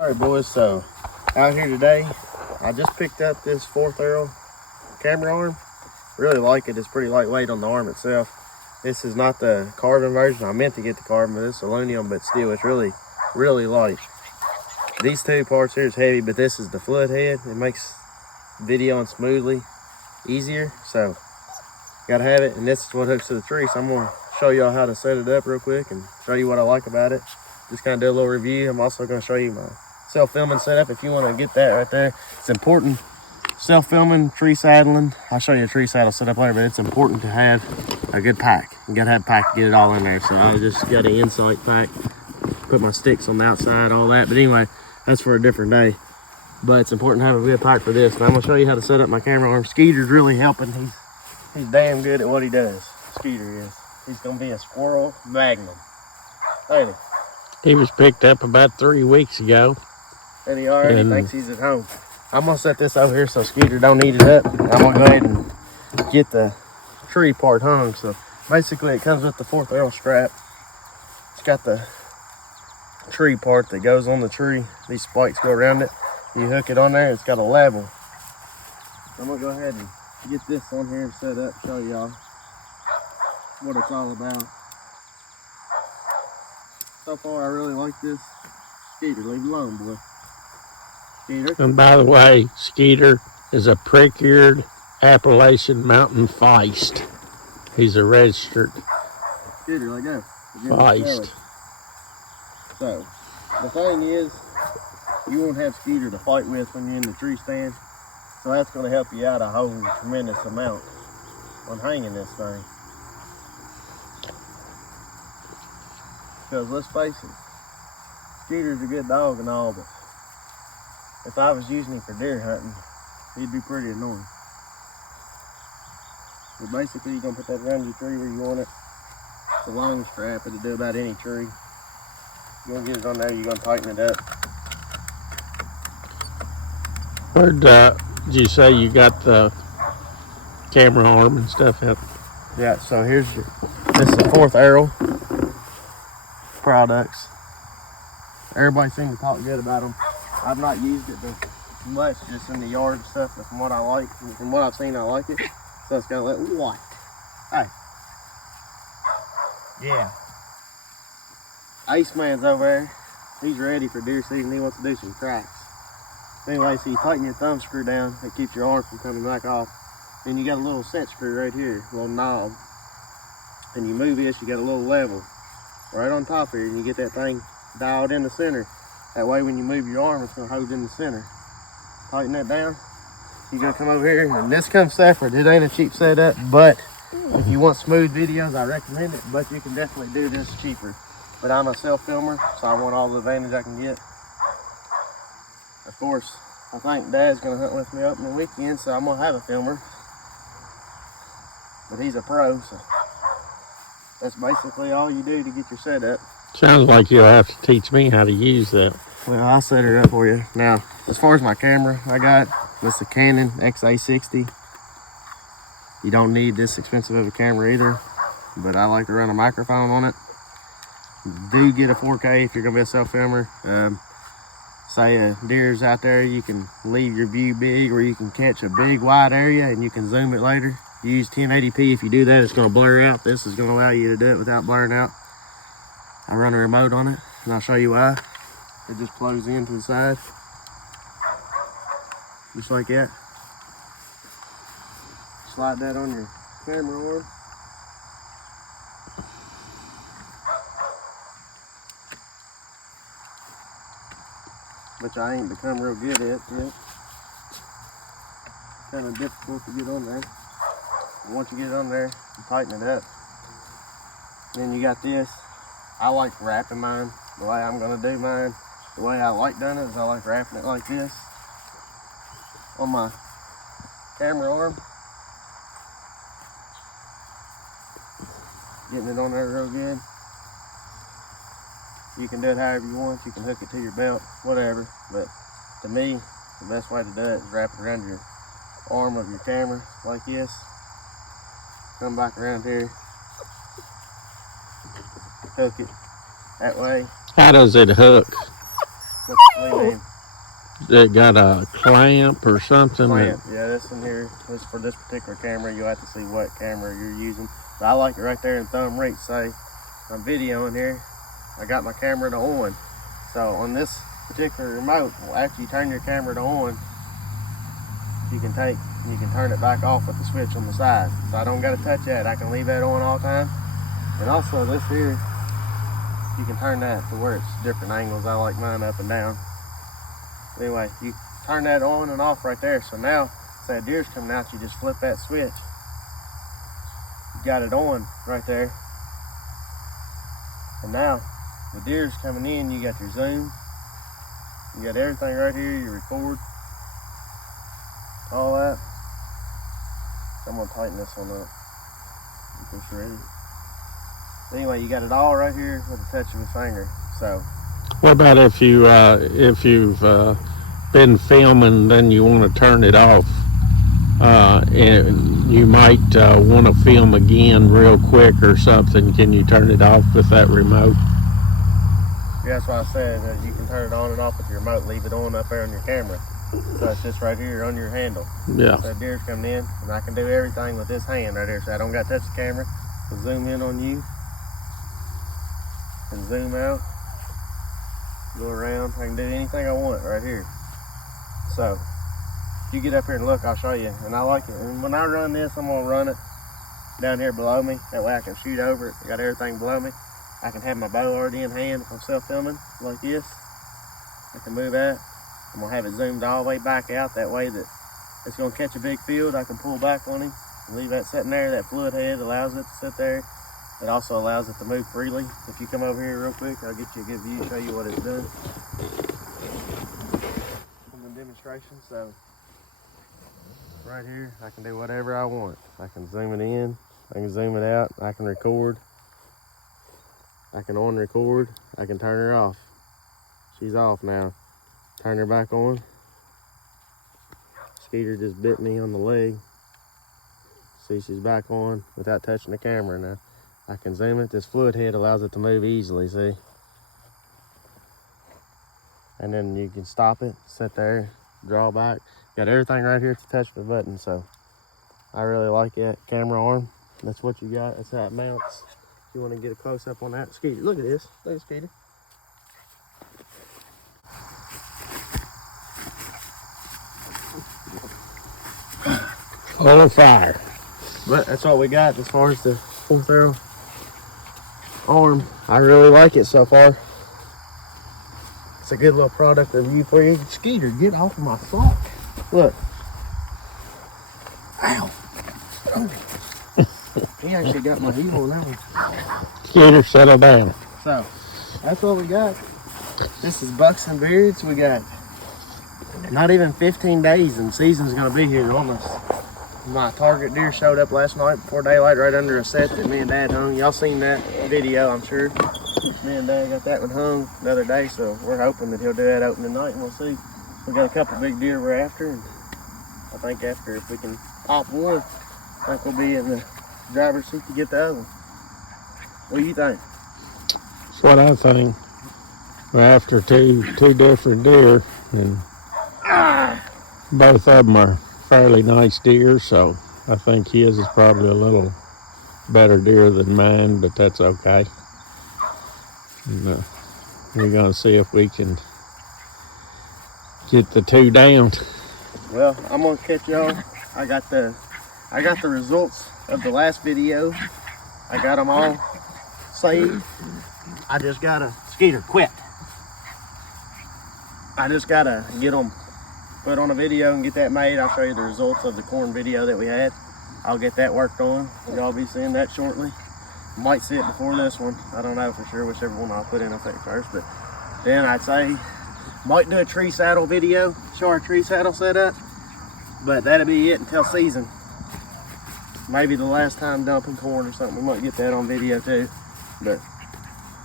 Alright boys, so out here today, I just picked up this 4th Arrow camera arm. Really like it. It's pretty lightweight on the arm itself. This is not the carbon version. I meant to get the carbon, but it's aluminum, but still it's really light. These two parts here is heavy, but this is the flood head. It makes videoing smoothly easier, so gotta have it. And this is what hooks to the tree, so I'm gonna show y'all how to set it up real quick and show you what I like about it. Just kind of do a little review. I'm also gonna show you my self-filming setup if you want to get that right there. It's important. Self-filming, tree saddling. I'll show you a tree saddle setup later, but it's important to have a good pack. You gotta have a pack to get it all in there. So I just got an Insight pack, put my sticks on the outside, all that. But anyway, that's for a different day. But it's important to have a good pack for this. And I'm gonna show you how to set up my camera arm. Skeeter's really helping. He's damn good at what he does. Skeeter is. He's gonna be a squirrel magnum. Ain't he? He was picked up about 3 weeks ago. And he already thinks he's at home. I'm gonna set this over here so Skeeter don't eat it up. I'm gonna go ahead and get the tree part hung. So basically it comes with the 4th Arrow strap. It's got the tree part that goes on the tree. These spikes go around it. You hook it on there, it's got a level. I'm gonna go ahead and get this on here and set up, show y'all what it's all about. So far I really like this. Skeeter, leave it alone, boy. Skeeter. And by the way, Skeeter is a prick-eared Appalachian mountain feist. He's a registered Skeeter, let go. feist. So, the thing is, you won't have Skeeter to fight with when you're in the tree stand. So that's going to help you out a whole tremendous amount on hanging this thing. Because let's face it, Skeeter's a good dog and all, but if I was using him for deer hunting, he'd be pretty annoying. But basically, you're going to put that around your tree where you want it. It's a long strap, it'll do about any tree. You're going to get it on there, you're going to tighten it up. Where'd did you say you got the camera arm and stuff up? Yeah, so this is the 4th Arrow products. Everybody seems to talk good about them. I've not used it much, just in the yard and stuff, but from what I like, from what I've seen, I like it. So it's got a little white. Hey. Yeah. Ace Man's over there. He's ready for deer season. He wants to do some cracks. Anyway, so you tighten your thumb screw down. It keeps your arm from coming back off. And you got a little set screw right here, a little knob. And you move this, you got a little level right on top here, and you get that thing dialed in the center. That way when you move your arm, it's gonna hold in the center. Tighten that down. You're gonna come over here, and this comes separate. It ain't a cheap setup, but if you want smooth videos, I recommend it, but you can definitely do this cheaper. But I'm a self-filmer, so I want all the advantage I can get. Of course, I think Dad's gonna hunt with me opening weekend, so I'm gonna have a filmer. But he's a pro, so that's basically all you do to get your setup. Sounds like you'll have to teach me how to use that. Well, I'll set it up for you. Now, as far as my camera I got, this is a Canon XA60. You don't need this expensive of a camera either, but I like to run a microphone on it. Do get a 4K if you're gonna be a self-filmer. Say a deer's out there, you can leave your view big, or you can catch a big wide area and you can zoom it later. Use 1080p. If you do that, it's gonna blur out. This is gonna allow you to do it without blurring out. I run a remote on it, and I'll show you why. It just plugs in to the side, just like that. Slide that on your camera arm. Which I ain't become real good at yet. Kind of difficult to get on there. But once you get it on there, you tighten it up. Then you got this. I like wrapping mine the way I'm gonna do mine. The way I like doing it is I like wrapping it like this on my camera arm. Getting it on there real good. You can do it however you want. You can hook it to your belt, whatever. But to me, the best way to do it is wrap it around your arm of your camera like this. Come back around here. Hook it that way. How does it hook? What's the name? It got a clamp or something. Clamp. Yeah, this in here. This for this particular camera. You have to see what camera you're using. But I like it right there in thumb reach. Say I'm videoing here. I got my camera to on. So on this particular remote, after you turn your camera to on, you can turn it back off with the switch on the side. So I don't got to touch that. I can leave that on all the time. And also this here, you can turn that to where it's different angles. I like mine up and down. Anyway, you turn that on and off right there. So now, say a deer's coming out, you just flip that switch. You got it on right there. And now, the deer's coming in, you got your zoom. You got everything right here, you record. All that. I'm gonna tighten this one up. Get this ready. Anyway, you got it all right here with a touch of a finger. So. What about if you've been filming, then you want to turn it off, and you might want to film again real quick or something? Can you turn it off with that remote? Yeah, that's why I said that you can turn it on and off with your remote. Leave it on up there on your camera. So it's just right here on your handle. Yeah. So deer's coming in, and I can do everything with this hand right here. So I don't got to touch the camera. I'll zoom in on you and zoom out. Go around. I can do anything I want right here. So if you get up here and look, I'll show you. And I like it. And when I run this, I'm gonna run it down here below me. That way I can shoot over it. I got everything below me. I can have my bow already in hand if I'm self-filming like this. I can move that. I'm gonna have it zoomed all the way back out. That way that it's gonna catch a big field. I can pull back on him and leave that sitting there. That fluid head allows it to sit there. It also allows it to move freely. If you come over here real quick, I'll get you a good view, show you what it's doing. In the demonstration, so right here, I can do whatever I want. I can zoom it in, I can zoom it out, I can record, I can on record, I can turn her off. She's off now. Turn her back on. Skeeter just bit me on the leg. See, she's back on without touching the camera now. I can zoom it. This fluid head allows it to move easily, see? And then you can stop it, sit there, draw back. Got everything right here to touch the button, so I really like that camera arm. That's what you got. That's how it mounts. If you want to get a close up on that. Skeeter, look at this. Look at Skeeter. Full of fire. But that's what we got as far as the 4th arrow arm. I really like it so far. It's a good little product review for you. Skeeter, get off of my sock. Look. Ow. Oh. He actually got my heel on that one. Skeeter, settle down. So, that's what we got. This is Bucks and Beards. We got not even 15 days and season's gonna be here almost. My target deer showed up last night before daylight right under a set that me and Dad hung. Y'all seen that video, I'm sure. Me and Dad got that one hung the other day, so we're hoping that he'll do that opening night, and we'll see. We got a couple big deer we're after, and I think after, if we can pop one, I think we'll be in the driver's seat to get the other one. What do you think? That's what I think. We're after two different deer, and both of them are fairly nice deer, so I think his is probably a little better deer than mine, but that's okay. And, we're gonna see if we can get the two down. Well, I'm gonna catch y'all. I got the results of the last video. I got them all saved. I just gotta, Skeeter, quit. I just gotta get them put on a video and get that made. I'll show you the results of the corn video that we had. I'll get that worked on. Y'all be seeing that shortly. Might see it before this one. I don't know for sure, whichever one I'll put in, I'll think first. But then I'd say, might do a tree saddle video, show our tree saddle setup. But that'll be it until season. Maybe the last time dumping corn or something. We might get that on video too. But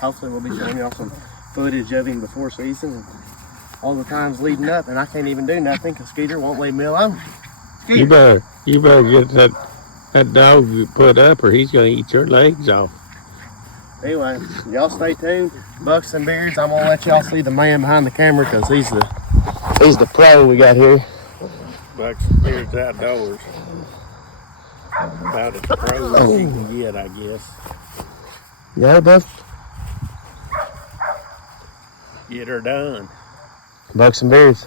hopefully we'll be showing y'all some footage of him before season. And all the times leading up, and I can't even do nothing because Skeeter won't leave me alone. Skeeter. You better get that dog put up, or he's gonna eat your legs off. Anyway, y'all stay tuned. Bucks and Beards. I'm gonna let y'all see the man behind the camera because he's the pro we got here. Bucks and Beards Outdoors. About as pro as you can get, I guess. Yeah, Buff. Get her done. Bucks and Beards.